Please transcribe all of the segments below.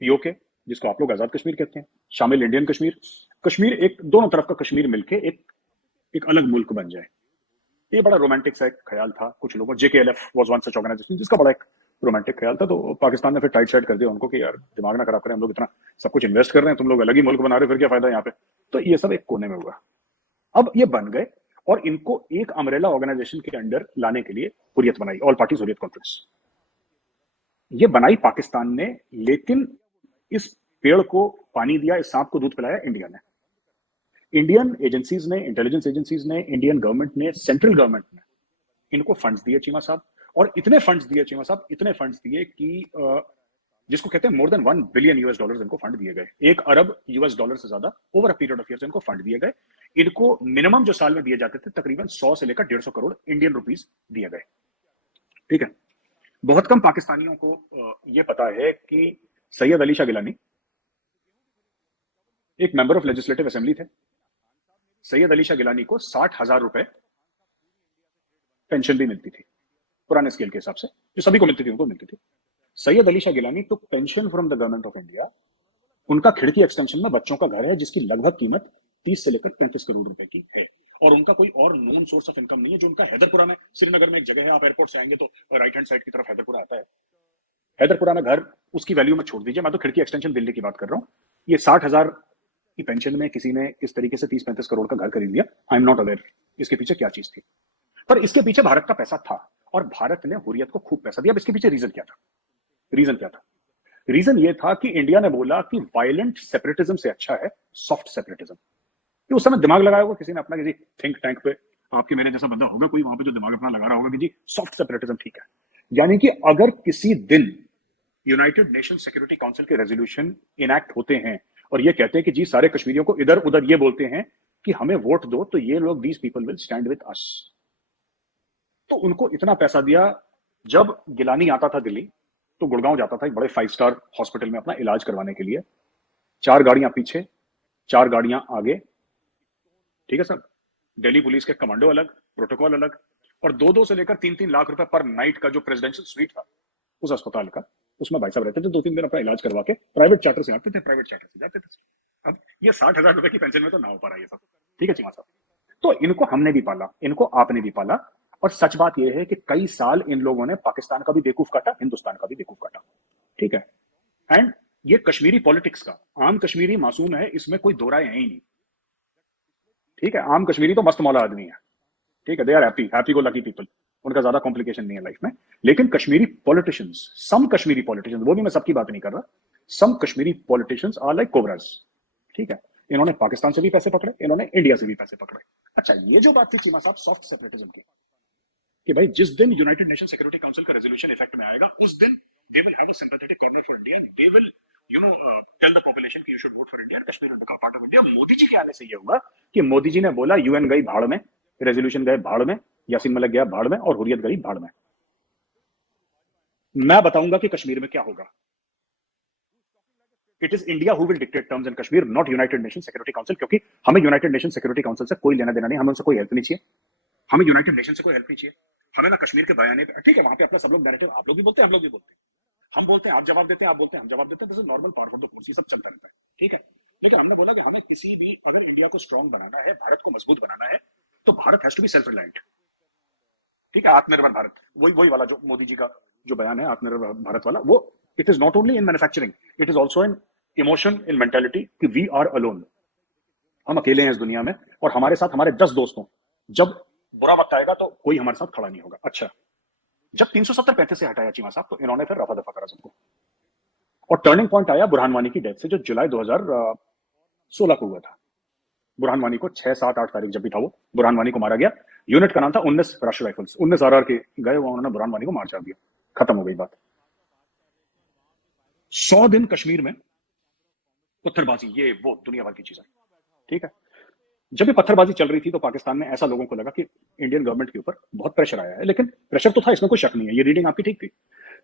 PoK, जिसको आप लोग आजाद कश्मीर कहते हैं, शामिल इंडियन कश्मीर, कश्मीर एक दोनों तरफ का कश्मीर मिलके एक एक अलग मुल्क बन जाए। ये बड़ा रोमांटिक सा एक ख्याल था कुछ लोगों, JKLF was one such organisation जिसका बड़ा एक रोमांटिक ख्याल था। तो पाकिस्तान ने फिर टाइट साइड कर दिया उनको कि यार दिमाग ना खराब करें, हम लोग इतना सब कुछ इन्वेस्ट कर रहे हैं, तुम लोग अलग ही मुल्क बना रहे हो, फिर क्या फायदा यहाँ पे। तो ये सब एक कोने में हुआ। अब ये बन गए और इनको एक अमरेला ऑर्गेनाइजेशन के अंडर लाने के लिए हुर्रियत बनाई, ऑल पार्टीज हुर्रियत कॉन्फ्रेंस। ये बनाई पाकिस्तान ने, लेकिन इस पेड़ को पानी दिया, इस सांप को दूध पिलाया इंडिया ने। इंडियन एजेंसीज ने, इंटेलिजेंस एजेंसीज ने, इंडियन गवर्नमेंट ने, सेंट्रल गवर्नमेंट ने इनको फंड्स दिए चीमा साहब। और इतने फंड्स दिए चीमा साहब, इतने फंड्स दिए कि जिसको कहते हैं मोर देन $1 बिलियन इनको फंड दिए गए, $1 अरब से ज्यादा over a period of years इनको फंड दिए गए। इनको मिनिमम जो साल में दिए जाते थे तकरीबन 100 से लेकर 150 करोड़ इंडियन रुपीस दिए गए। ठीक है। बहुत कम पाकिस्तानियों को यह पता है कि सैयद अली शाह गिलानी एक मेंबर ऑफ लेजिस्लेटिव असेंबली थे। सैयद अली शाह गिलानी को 60,000 रुपए पेंशन भी मिलती थी पुराने स्केल के हिसाब से, जो सभी को मिलती थी उनको मिलती थी। Syed Ali Shah Geelani took pension from the government of India. उनका खिड़की एक्सटेंशन में बच्चों का घर है जिसकी लगभग कीमत 30 से लेकर 35 करोड़ रुपए की है। और उनका कोई और नॉन सोर्स ऑफ इनकम नहीं है। जो उनका हैदरपुरा में, श्रीनगर में एक जगह है, आप एयरपोर्ट से आएंगे तो राइट हैंड साइड की तरफ हैदरपुरा आता है। हैदरपुरा में घर, उसकी वैल्यू में छोड़ दीजिए, मैं तो खिड़की एक्सटेंशन दिल्ली की बात कर रहा हूँ। ये 60,000 की पेंशन में किसी ने इस तरीके से 30-35 करोड़ का घर खरीद लिया। आई एम नॉट अवेयर इसके पीछे क्या चीज थी, पर इसके पीछे भारत का पैसा था और भारत ने हुर्रियत को खूब पैसा दिया। अब इसके पीछे रीजन क्या था? रीजन क्या था? रीजन ये था कि इंडिया ने बोला कि वायलेंट सेपरेटिज्म से अच्छा है सॉफ्ट सेपरेटिज्म। कि उस समय दिमाग लगाया होगा किसी ने अपना, किसी थिंक टैंक पे आपके मेरे जैसा बंदा होगा कोई वहां पे जो दिमाग अपना लगा रहा होगा कि जी सॉफ्ट सेपरेटिज्म ठीक है। यानी कि अगर किसी दिन यूनाइटेड नेशन सिक्योरिटी काउंसिल के रेजोल्यूशन इनैक्ट होते हैं और ये कहते हैं कि जी सारे कश्मीरियों को इधर उधर ये बोलते हैं कि हमें वोट दो, तो ये लोग, these people will stand with us. तो उनको इतना पैसा दिया। जब गिलानी आता था दिल्ली तो गुड़गांव जाता था एक बड़े 5 स्टार हॉस्पिटल में अपना इलाज करवाने के लिए। 4 गाड़ियां पीछे, 4 गाड़ियां आगे। ठीक है सर। दिल्ली पुलिस के कमांडो अलग, प्रोटोकॉल अलग, और 2-2 से लेकर 3-3 लाख रुपए पर नाइट का जो प्रेसिडेंशियल स्वीट था उस अस्पताल का, उसमें भाई साहब रहते थे। 2-3 दिन अपना इलाज करवा के प्राइवेट चार्टर से आते थे, प्राइवेट चार्टर से जाते थे। अब ये 60,000 रुपए की पेंशन में तो ना हो पा रहा है ये सब। ठीक है चीमा साहब। तो इनको हमने भी पाला, इनको आपने भी पाला। और सच बात यह है कि कई साल इन लोगों ने पाकिस्तान का भी बेवकूफ काटा, हिंदुस्तान का भी बेवकूफ काटा। ठीक है। एंड ये कश्मीरी पॉलिटिक्स का, आम कश्मीरी मासूम है, इसमें कोई दो राय है ही नहीं। ठीक है। आम कश्मीरी तो मस्त मौला आदमी है। ठीक है। They are happy, happy go lucky people. उनका ज्यादा कॉम्प्लिकेशन नहीं है लाइफ में। लेकिन Kashmiri politicians, some Kashmiri politicians, वो भी मैं सबकी बात नहीं कर रहा, some Kashmiri politicians are like cobras. ठीक है। इन्होंने पाकिस्तान से भी पैसे पकड़े, इन्होंने इंडिया से भी पैसे पकड़े। अच्छा, ये जो बात थी चीमा साहब सॉफ्ट सेपरेटिज्म की, कि भाई जिस दिन यूनाइटेड नेशन सिक्योरिटी काउंसिल का रेजोल्यूशन इफेक्ट में आएगा उस दिन they will have a sympathetic corner for India, they will tell the population कि you should vote for India, Kashmir is part of India. Modi ji के आने से ये हुआ कि मोदी जी ने बोला यूएन गई भाड़ में, रेजोल्यूशन गए भाड़ में, यासीन मलिक गया भाड़ में और हुर्रियत गई भाड़ में। मैं बताऊंगा कि कश्मीर में क्या होगा। It is India who will dictate terms in Kashmir, not United Nation Security council. क्योंकि हमें यूनाइटेड नेशन सिक्योरिटी काउंसिल से कोई लेना देना नहीं, हमें उनसे कोई हेल्प नहीं चाहिए, हमें यूनाइटेड नेशन से कोई हेल्प नहीं चाहिए। हमें ना कश्मीर के बयाने पे, ठीक है वहां पे अपना सब लोग नैरेटिव, आप लोग भी बोलते हैं हम लोग भी बोलते हैं, हम बोलते हैं आप जवाब देते हैं, आप बोलते हैं हम जवाब देते हैं, this is normal part of the course, ये सब चलता रहता है। ठीक है। लेकिन हमने बोला कि हमें किसी भी, अगर इंडिया को स्ट्रांग बनाना है, भारत को मजबूत बनाना है, तो Bharat has to be self reliant. ठीक है। आत्मनिर्भर भारत, वही वही वाला जो मोदी जी का जो बयान है आत्मनिर्भर भारत वाला, वो it is not only in manufacturing, it is also in emotion, in mentality, कि वी आर अलोन, हम अकेले हैं इस दुनिया में, और हमारे साथ हमारे 10 दोस्त हों, जब बुरा वक्त आएगा तो कोई हमारे साथ खड़ा नहीं होगा। अच्छा, जब 370-35 से हटाया चीमा साहब तो इन्होंने फिर रफा दफा करा सबको, और टर्निंग पॉइंट आया बुरहान वानी की डेथ से, जो जुलाई 2016 को हुआ था। बुरहान वानी को 6-7-8 तारीख जब भी था वो, बुरहान वानी को मारा गया। यूनिट का नाम था 19 राष्ट्रीय राइफल्स, 19 आरआर के गए, उन्होंने बुरहान वानी को मार चार दिया, खत्म हो गई बात। 100 दिन कश्मीर में पत्थरबाजी, ये वो दुनिया भर की चीजें। ठीक है। जब ये पत्थरबाजी चल रही थी तो पाकिस्तान में ऐसा लोगों को लगा कि इंडियन गवर्नमेंट के ऊपर बहुत प्रेशर आया है, लेकिन प्रेशर तो था, इसमें कोई शक नहीं है, ये रीडिंग आपकी ठीक थी।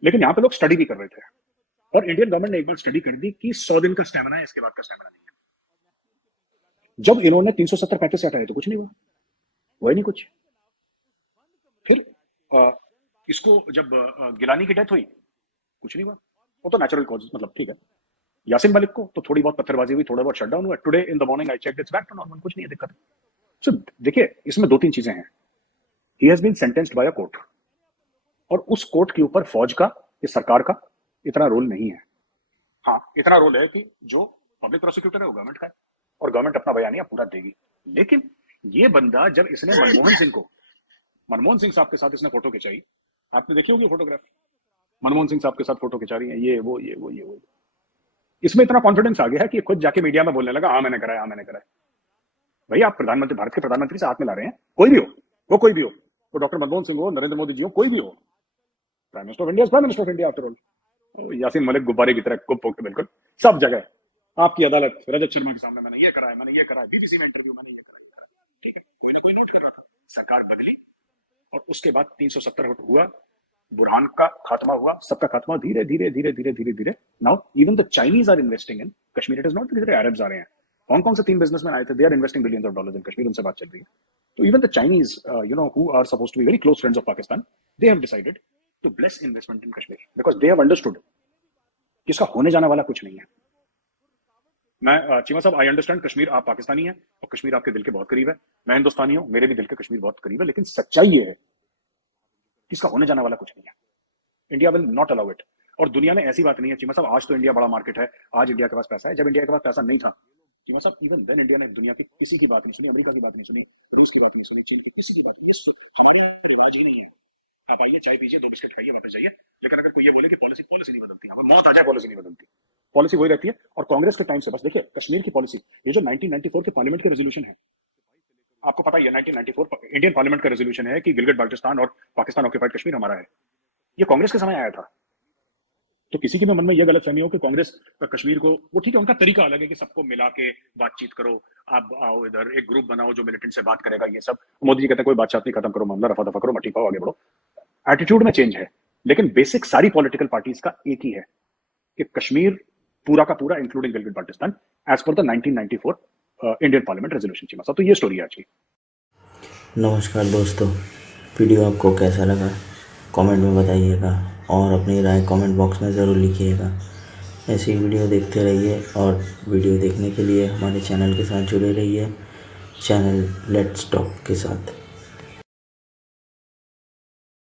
लेकिन यहाँ पे लोग स्टडी भी कर रहे थे, और इंडियन गवर्नमेंट ने एक बार स्टडी कर दी कि 100 दिन का स्टेमिना है, इसके बाद का स्टेमिना नहीं है। जब इन्होंने 370-35 से हटाए तो कुछ नहीं हुआ, वही नहीं कुछ। फिर इसको जब गिलानी की डेथ हुई, कुछ नहीं हुआ, वो तो नेचुरल कॉज, मतलब ठीक है। यासिन मलिक को तो थोड़ी बहुत पत्थरबाजी हुई, थोड़ा बहुत शटडाउन हुआ, today in the morning I checked it's back to normal, कुछ नहीं है, दिक्कत है। सो देखिए, इसमें दो तीन चीजें हैं। He has been sentenced by a court, और उस कोर्ट के ऊपर फौज का या सरकार का इतना रोल नहीं है। हाँ, इतना रोल है कि जो पब्लिक प्रोसिक्यूटर है वो गवर्नमेंट का है, और गवर्नमेंट अपना बयानिया पूरा देगी। लेकिन ये बंदा, जब इसने मनमोहन सिंह साहब के साथ इसने फोटो खिंचाई, आपने देखी होगी फोटोग्राफ, मनमोहन सिंह साहब के साथ फोटो खिंचा रही है, ये वो, इसमें इतना कॉन्फिडेंस आ गया है कि खुद जाके मीडिया में बोलने लगा, हाँ मैंने कराया, हाँ मैंने कराया। भाई आप प्रधानमंत्री, भारत के प्रधानमंत्री से हाथ मिला रहे हैं, कोई भी हो, वो कोई भी हो, वो डॉक्टर मनमोहन सिंह हो, नरेंद्र मोदी जी हो, कोई भी हो, prime minister of India, prime minister of India after all. Yasin Malik गुब्बारे की तरह गुप पोकते बिल्कुल सब जगह। आपकी अदालत रजत शर्मा के सामने, मैंने ये कराया, मैंने ये कराया, बीबीसी में इंटरव्यू, मैंने ये कराया, ठीक है, कोई ना कोई नोट कर रहा था। सरकार बदली और उसके बाद 370 हुआ, बुरहान का खात्मा हुआ, सबका खात्मा, धीरे धीरे धीरे धीरे धीरे धीरे now even the Chinese are investing in Kashmir. It is not because Arabs आ रहे हैं, हांगकांग से 3 बिजनेसमैन आए थे, they are investing billions of dollars in Kashmir, उनसे बात चल रही है। तो even the Chinese who are supposed to be very close friends of Pakistan, they have decided to bless investment in Kashmir because they have understood कि इसका होने जाने वाला कुछ नहीं है। मैं चीमा साहब, आई अंडरस्टैंड कश्मीर, आप पाकिस्तानी हैं और कश्मीर आपके दिल के बहुत करीब है, मैं हिंदुस्तानी हूं, मेरे भी दिल के कश्मीर बहुत करीब है, लेकिन सच्चाई ये है कि इसका होने जाने वाला कुछ नहीं है। India will not allow it. और दुनिया में ऐसी बात नहीं है चीमा साहब, आज तो इंडिया बड़ा मार्केट है, आज इंडिया के पास पैसा है, जब इंडिया के पास पैसा नहीं था चीमा साहब, इवन देन इंडिया ने दुनिया की किसी की बात नहीं सुनी, अमेरिका की बात नहीं सुनी, रूस की बात नहीं सुनी, चीन की किसी की बात नहीं। हमारे यहाँ रिवाज ही नहीं है, आप आइए चाय पीजिए, 2 बिस्किट खाइए, वापस जाइए। लेकिन अगर कोई ये बोले कि पॉलिसी नहीं बदलती, हमें मौत आ जाए पॉलिसी नहीं बदलती, पॉलिसी वही रहती है। और कांग्रेस के टाइम से बस देखिए कश्मीर की पॉलिसी, ये जो 1994 के पार्लियामेंट के रेजोल्यूशन है, आपको पता ही है 1994 इंडियन पार्लियामेंट का रेजोल्यूशन है कि गिलगित बाल्टिस्तान और पाकिस्तान ऑक्यूपाइड कश्मीर हमारा है, ये कांग्रेस के समय आया था। तो किसी के मन में यह गलतफहमी हो कि कांग्रेस कश्मीर को, वो ठीक है, उनका तरीका अलग है कि सबको मिला के बातचीत करो, आप आओ इधर, एक ग्रुप बनाओ जो मिलिटेंट से बात करेगा, ये सब। मोदी जी कहते हैं कोई बातचीत नहीं, खत्म करो मामला, रफा दफा करो, मट्टी पाओ, आगे बढ़ो। एटीट्यूड में चेंज है, लेकिन बेसिक सारी पॉलिटिकल पार्टीज का एक ही है कि कश्मीर पूरा का पूरा including Gilgit Baltistan as per the 1994 Indian parliament resolution. Cheema साहब, तो ये स्टोरी है आज की। नमस्कार दोस्तों, वीडियो आपको कैसा लगा कमेंट में बताइएगा और अपनी राय कमेंट बॉक्स में ज़रूर लिखिएगा। ऐसी वीडियो देखते रहिए और वीडियो देखने के लिए हमारे चैनल के साथ जुड़े रहिए, चैनल लेट्स टॉक के साथ।